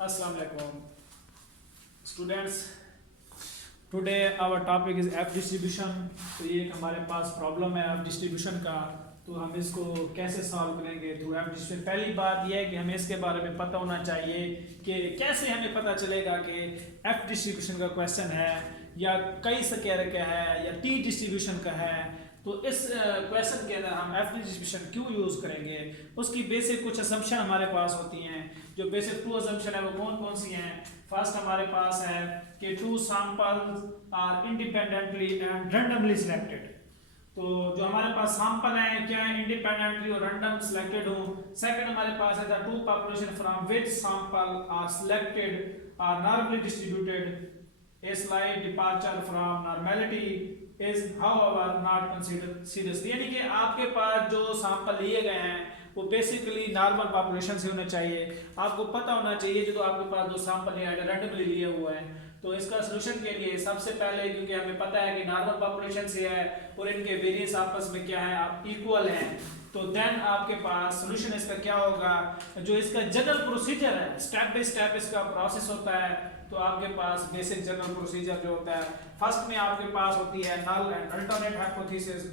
Assalamu alaikum students. Today our topic is F distribution. तो ये एक हमारे पास प्रॉब्लम है F distribution का, तो हम इसको कैसे सॉल्व करेंगे थ्रू F distribution। पहली बात यह है कि हमें इसके बारे में पता होना चाहिए कि कैसे हमें पता चलेगा कि F distribution का क्वेश्चन है या कई स्केयर का है या T distribution का है। तो इस क्वेश्चन के अंदर हम एफ डिस्ट्रीब्यूशन क्यों यूज करेंगे, उसकी बेसिक कुछ असम्पशन हमारे पास होती हैं। जो बेसिक टू असम्पशन है वो कौन कौन सी हैं। फर्स्ट हमारे पास है कि two samples are independently and randomly selected. तो जो हमारे पास सैंपल है क्या है, इंडिपेंडेंटली और रैंडम सिलेक्टेड हो। सेकंड हमारे पास है the two population from which sample are selected are normally distributed, a slight departure from normality is however not considered seriously। यानी कि आपके पास जो सैंपल लिए गए हैं वो बेसिकली नॉर्मल पॉपुलेशन से होने चाहिए। आपको पता होना चाहिए जो आपके पास जो सैंपल है रैंडमली लिए हुए हैं। तो इसका सलूशन के लिए सबसे पहले, क्योंकि हमें पता है कि नॉर्मल पॉपुलेशन से है और इनके वेरिएंस आपस में क्या है, आप इक्वल हैं, तो देन आपके पास सॉल्यूशन इसका क्या होगा। जो इसका जनरल प्रोसीजर है, स्टेप बाय स्टेप इसका प्रोसेस होता है। तो आपके पास बेसिक जनरल प्रोसीजर जो होता है, फर्स्ट में आपके पास होती है null and alternate hypothesis.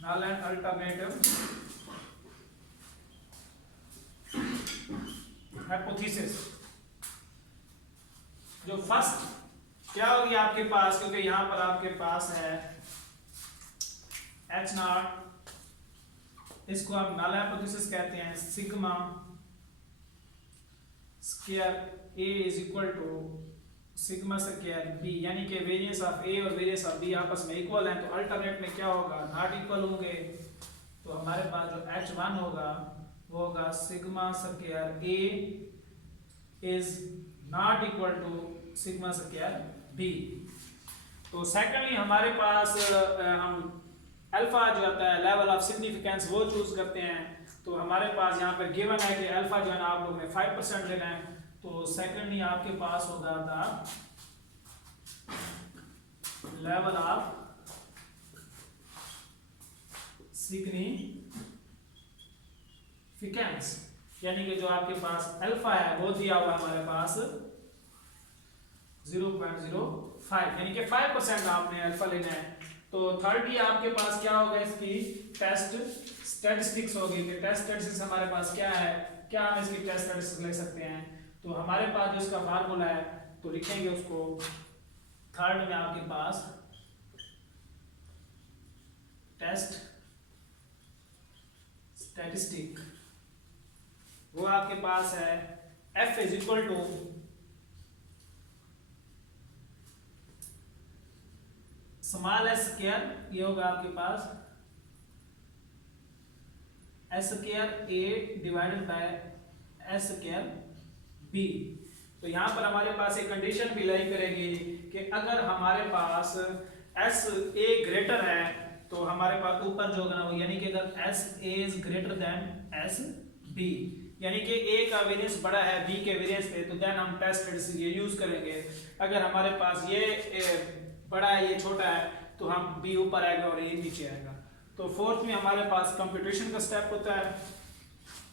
Null and alternative hypothesis. जो फर्स्ट क्या होगी आपके पास, क्योंकि यहां पर आपके पास है एच नॉट, इसको हम नल हाइपोथेसिस कहते हैं। Sigma square A is equal to sigma square B, यानी कि वेरिएंस ऑफ ए और वेरिएंस ऑफ बी आपस में इक्वल हैं। तो अल्टरनेट में क्या होगा, नॉट इक्वल होंगे। तो हमारे पास जो H1 होगा वो होगा sigma square A is not equal to sigma square B. तो सेकेंडली हमारे पास हम अल्फा जो आता है लेवल ऑफ सिग्निफिकेंस वो चूज करते हैं। तो हमारे पास यहाँ पर गिवन है कि अल्फा जो है ना आप लोगों ने 5% लेना है। तो सेकेंडली आपके पास होगा था लेवल ऑफ सिग्निफिकेंस, यानी कि जो आपके पास अल्फा है वो दिया हुआ हमारे पास 0.05, यानी कि 5% आपने अल्फा लेना है। तो थर्डली आपके पास क्या होगा, इसकी टेस्ट स्टैटिस्टिक्स होगी कि टेस्ट स्टैटिस्टिक्स हमारे पास क्या है, क्या हम इसकी टेस्ट स्टैटिस्टिक्स ले सकते हैं। तो हमारे पास जो इसका फार्मूला है तो लिखेंगे उसको। थर्ड में आपके पास टेस्ट स्टैटिस्टिक वो आपके पास है F is equal to small S square, ये होगा आपके पास S square A divided by S square B. तो यहां पर हमारे पास एक कंडीशन भी लाई करेगी कि अगर हमारे पास एस ए ग्रेटर है तो हमारे पास ऊपर जो होगा ना वो, यानी कि अगर S A is greater than S B, यानी कि ए का वेरिएंस बड़ा है बी के वेरिएंस पे, तो देन हम टेस्ट स्टैटिस्टिक्स ये यूज करेंगे। अगर हमारे पास ये बड़ा है ये छोटा है तो हम बी ऊपर आएगा और ये नीचे आएगा। तो फोर्थ में हमारे पास कंप्यूटेशन का स्टेप होता है,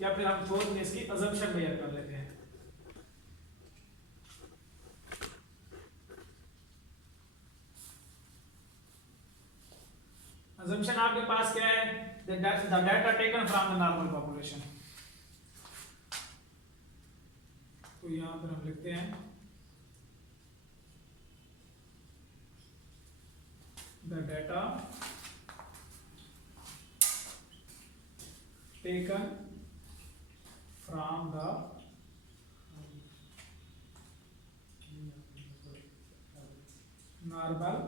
या फिर हम फोर्थ में इसकी अजम्पशन क्लियर कर लेते हैं। अजम्पशन आपके पास क्या है, the data taken from the normal population. तो यहां पर हम लिखते हैं the data taken from the normal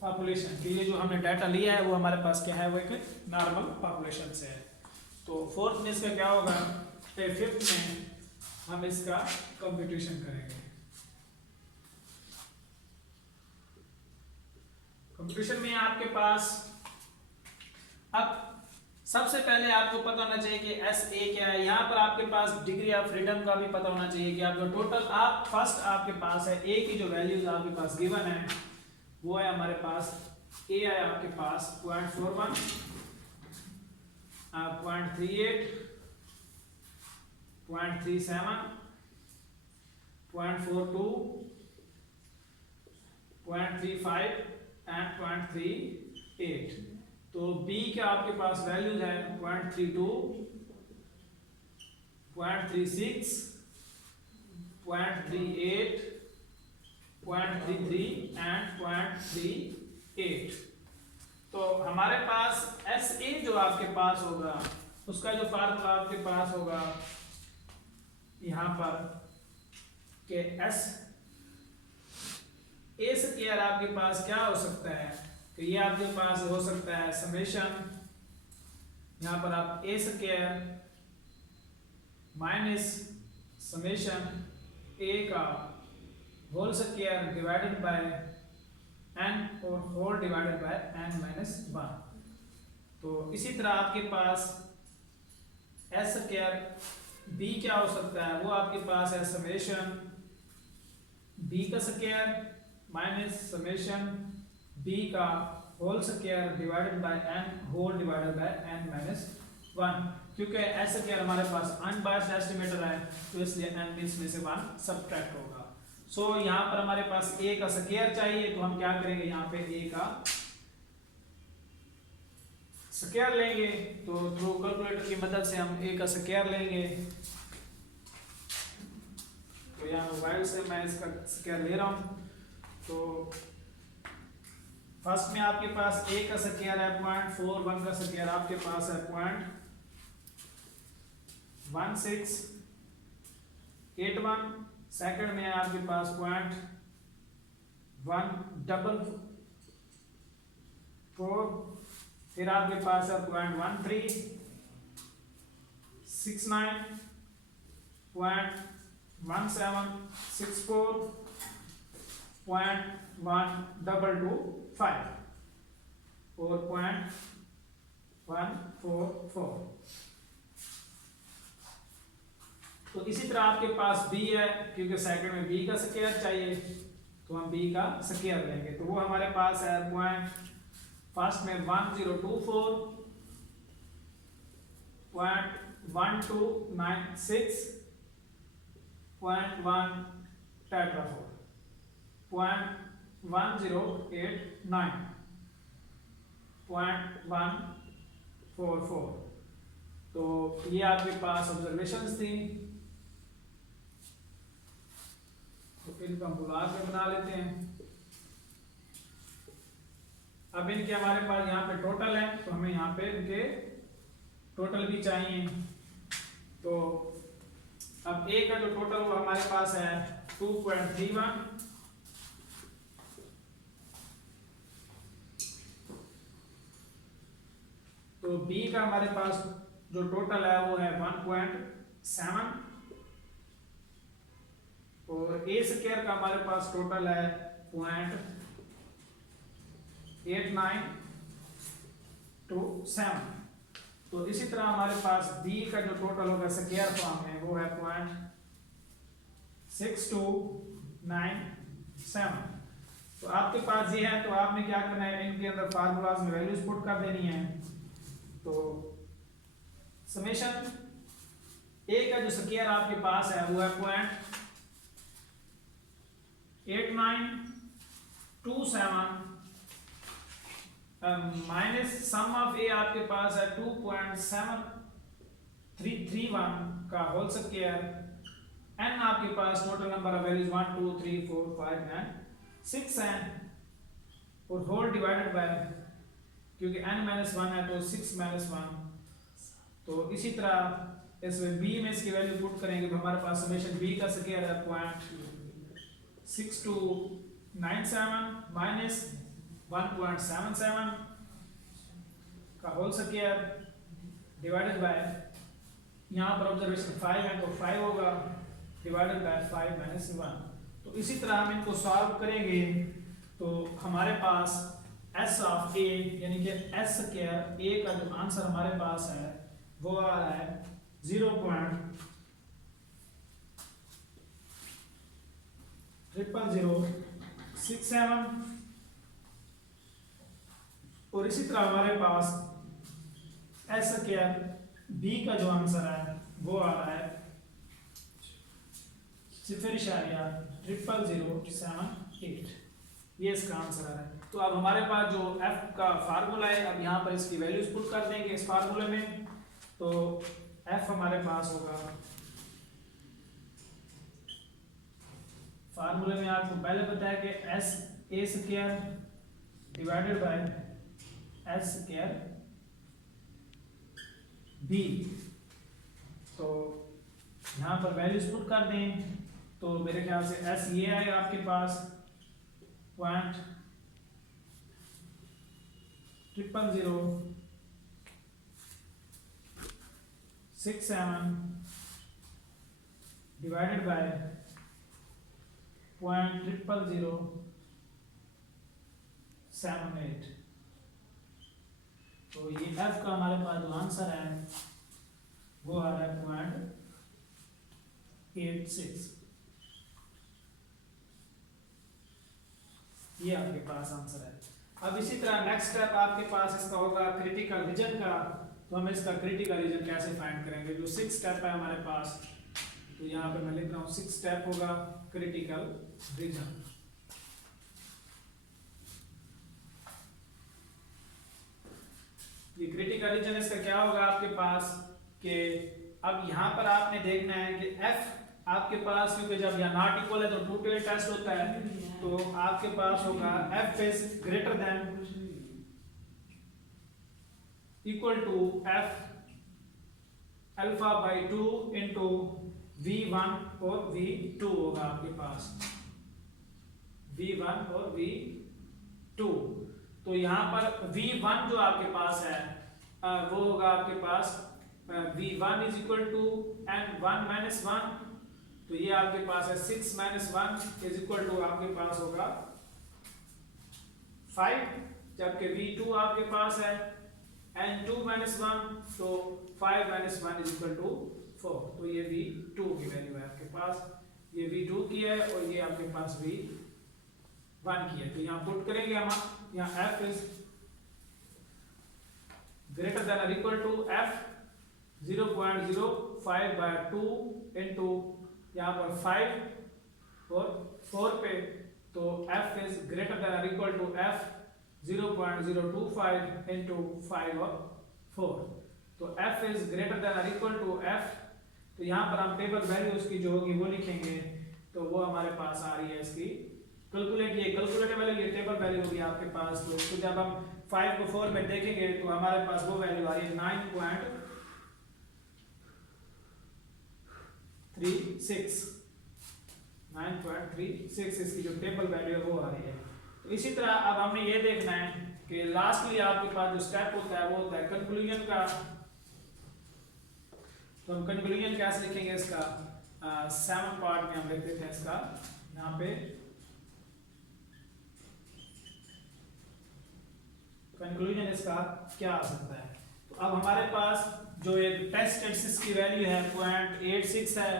population। कि ये जो हमने डाटा लिया है वो हमारे पास क्या है, वो एक नॉर्मल पॉपुलेशन से है। तो फोर्थ में इसका क्या होगा, फिफ्थ में हम इसका कंप्यूटेशन करेंगे। कंप्यूटेशन में आपके पास अब सबसे पहले आपको पता होना चाहिए कि एस ए क्या है। यहाँ पर आपके पास डिग्री ऑफ फ्रीडम का भी पता होना चाहिए कि आपका टोटल आप फर्स्ट आपके पास है ए की जो वैल्यूज आपके पास गिवन है वो है हमारे पास ए है आपके पास 0.41, 0.38, 0.37, 0.42, 0.35 एंड 0.38। तो B के आपके पास वैल्यूज है 0.32, 0.36, 0.38, 0.33 एंड 0.38। तो हमारे पास SA जो आपके पास होगा उसका जो फार्मूला आपके पास होगा यहाँ पर कि S A स्क्वायर आपके पास क्या हो सकता है, तो ये आपके पास हो सकता है समेशन, यहाँ पर आप A square minus summation A का whole square divided by n और whole divided by n minus 1। तो इसी तरह आपके पास S स्क्वायर B क्या हो सकता है, वो आपके पास है समेशन B का स्क्वायर माइनस समेशन B का whole square divided by n whole divided by n minus 1। क्योंकि S स्क्वायर हमारे पास अनबायस्ड एस्टिमेटर है तो इसलिए n में से 1 सब्ट्रैक्ट होगा। सो यहाँ पर हमारे पास A का स्क्वायर चाहिए तो हम क्या करेंगे, यहाँ पे A का स्क्वायर लेंगे। तो थ्रू कैलकुलेटर की मदद से हम A का स्क्वायर लेंगे। तो यहाँ मोबाइल से मैं इसका स्क्वायर ले रहा हूँ। तो फर्स्ट में आपके पास A का स्क्वायर है 0.41 का स्क्वायर आपके पास है 0.1681। सेकंड में आपके पास 0.144। फिर आपके पास है 0.1369, 0.1764, 0.1225 और 0.144। तो इसी तरह आपके पास B है, क्योंकि सेकंड में B का स्क्वायर चाहिए तो हम B का स्क्वायर लेंगे। तो वो हमारे पास है फर्स्ट में 1024, 0.1296, 0.1 टेट्राफोर, 0.1089, 0.144। तो ये आपके पास ऑब्जर्वेशंस थी। तो इनको हम बुला के बना लेते हैं। अब इनके हमारे पास यहाँ पे टोटल है तो हमें यहाँ पे इनके टोटल भी चाहिए। तो अब A का जो टोटल वो हमारे पास है 2.31, तो B का हमारे पास जो टोटल है वो है 1.7 और A स्क्वायर का हमारे पास टोटल है 0.8927। तो इसी तरह हमारे पास B का जो टोटल होगा स्क्वायर फॉर्म में वो है 0.6297। तो आपके पास ये है तो आपने क्या करना है, इनके अंदर फार्मूलाज में वैल्यूज पुट कर देनी है। तो समेशन A का जो स्क्वायर आपके पास है वो है 0.8927 माइनस सम ऑफ A आपके पास है 2.7331 का होल स्क्वायर, n आपके पास total number of values 1 2 3 4 5 and 6 हैं और होल डिवाइडेड बाय, क्योंकि n माइनस 1 है तो 6 माइनस 1। तो इसी तरह इसमें B में इसकी वैल्यू पुट करेंगे तो हमारे पास समेशन B का स्क्वायर है 0.6297 माइनस 1.77 का होल स्क्वायर डिवाइडेड बाय, यहाँ पर ऑब्जर्वेशन 5 है तो 5 होगा डिवाइडेड बाय 5 माइनस 1। तो इसी तरह हम इनको सॉल्व करेंगे तो हमारे पास एस ऑफ ए यानी कि एस स्क्वायर ए का जो आंसर हमारे पास है वो आ रहा है 0.0067 और इसी तरह हमारे पास एस स्क्वायर बी का जो आंसर है वो आ रहा है 0.0078 ये इसका आंसर आ रहा है। तो अब हमारे पास जो f का फार्मूला है अब यहाँ पर इसकी वैल्यूज पुट कर देंगे इस फार्मूले में। तो f हमारे पास होगा, फार्मूले में आपको पहले पता है कि s a square divided bye s square b। तो यहाँ पर वैल्यूज पुट कर दें तो मेरे ख्याल से s ये आएगा आपके पास 0.0067 डिवाइडेड बाय 0.0078। तो ये f का हमारे पास जो आंसर है वो आ रहा है 0.86। ये आपके पास आंसर है। अब इसी तरह नेक्स्ट स्टेप आपके पास इसका होगा क्रिटिकल रीजन का। तो हम इसका क्रिटिकल रीजन कैसे फाइंड करेंगे? जो 6 स्टेप है हमारे पास, तो यहाँ पे मैं लिख रहा हूँ 6 स्टेप होगा क्रिटिकल रीजन। ये क्रिटिकल रीजन इसका क्या होगा आपके पास कि अब यहाँ पर आपने देखना है कि f आपके पास, क्योंकि जब यहाँ नॉट इक्वल है तो टू टेल टेस्ट होता है, तो आपके पास होगा f is greater than equal to f alpha by 2 into v1 और v2 होगा आपके पास, v1 और v2। तो यहाँ पर v1 जो आपके पास है वो होगा आपके पास v1 is equal to n 1 minus 1। तो ये आपके पास है 6 माइनस 1 इज इक्वल टू आपके पास होगा 5, जबकि v2 आपके पास है n2 माइनस 1, तो 5 माइनस 1 इज इक्वल टू 4। तो ये v2 की वैल्यू है आपके पास, ये v2 की है और ये आपके पास v1 की है। तो यहाँ पुट करेंगे हम, यहाँ f इज ग्रेटर देन और equal to f 0.05 by 2 into यहाँ पर 5 और 4 पे, तो f इज ग्रेटर देन और इक्वल टू f 0.025 इंटू 5 और 4। तो f इज ग्रेटर देन और इक्वल टू f, तो यहाँ पर हम टेबल वैल्यू उसकी जो होगी वो लिखेंगे। तो वो हमारे पास आ रही है इसकी कैलकुलेट, ये कैलकुलेटेबल है, ये टेबल वैल्यू होगी आपके पास। तो जब हम 5 को 4 में देखेंगे तो हमारे पास वो वैल्यू आ रही है 9.36 इसकी जो टेबल वैल्यू है वो आ रही है। तो इसी तरह अब हमने ये देखना है कि लास्टली आपके पास जो स्टेप होता है वो होता है कंक्लूजन का। तो हम कंक्लूजन कैसे लिखेंगे इसका, 7 पार्ट में हम लिख देते हैं इसका। यहाँ पे कंक्लूजन इसका क्या आ सकता है? तो अब हमारे पास जो एक टेस्ट स्टेटिस्टिक्स की वैल्यू है 0.86 है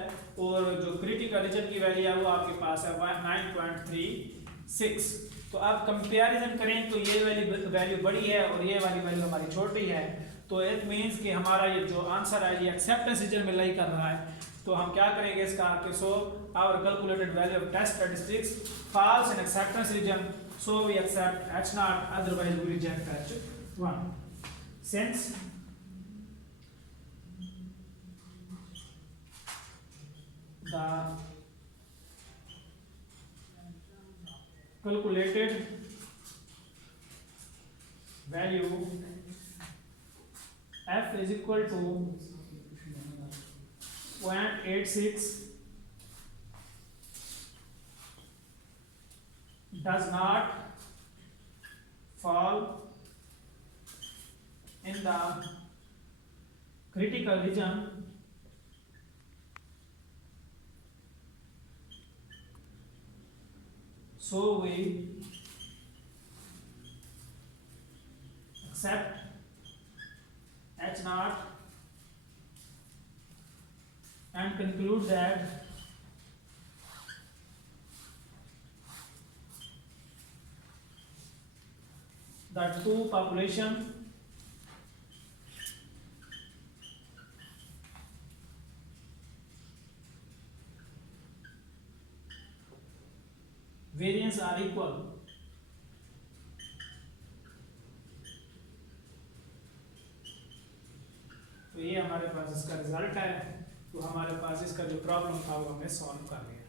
और जो क्रिटिकल रीजन की वैल्यू है वो आपके पास है 9.36। तो अब कंपैरिजन करें तो ये वाली वैल्यू बड़ी है और ये वाली वैल्यू हमारी छोटी है। तो इट मींस कि हमारा ये जो आंसर है ये एक्सेप्टेंस रीजन में लाई कर रहा है। तो हम क्या करेंगे इसका कि so our calculated value of test statistics falls in acceptance region, so we accept H0, otherwise we reject H1. Since the calculated value f is equal to 0.86 does not fall in the critical region, so we accept H naught and conclude that the two population variance are equal. तो ये हमारे पास इसका result है। तो हमारे पास इसका जो problem था वो हमने सॉल्व कर लिया।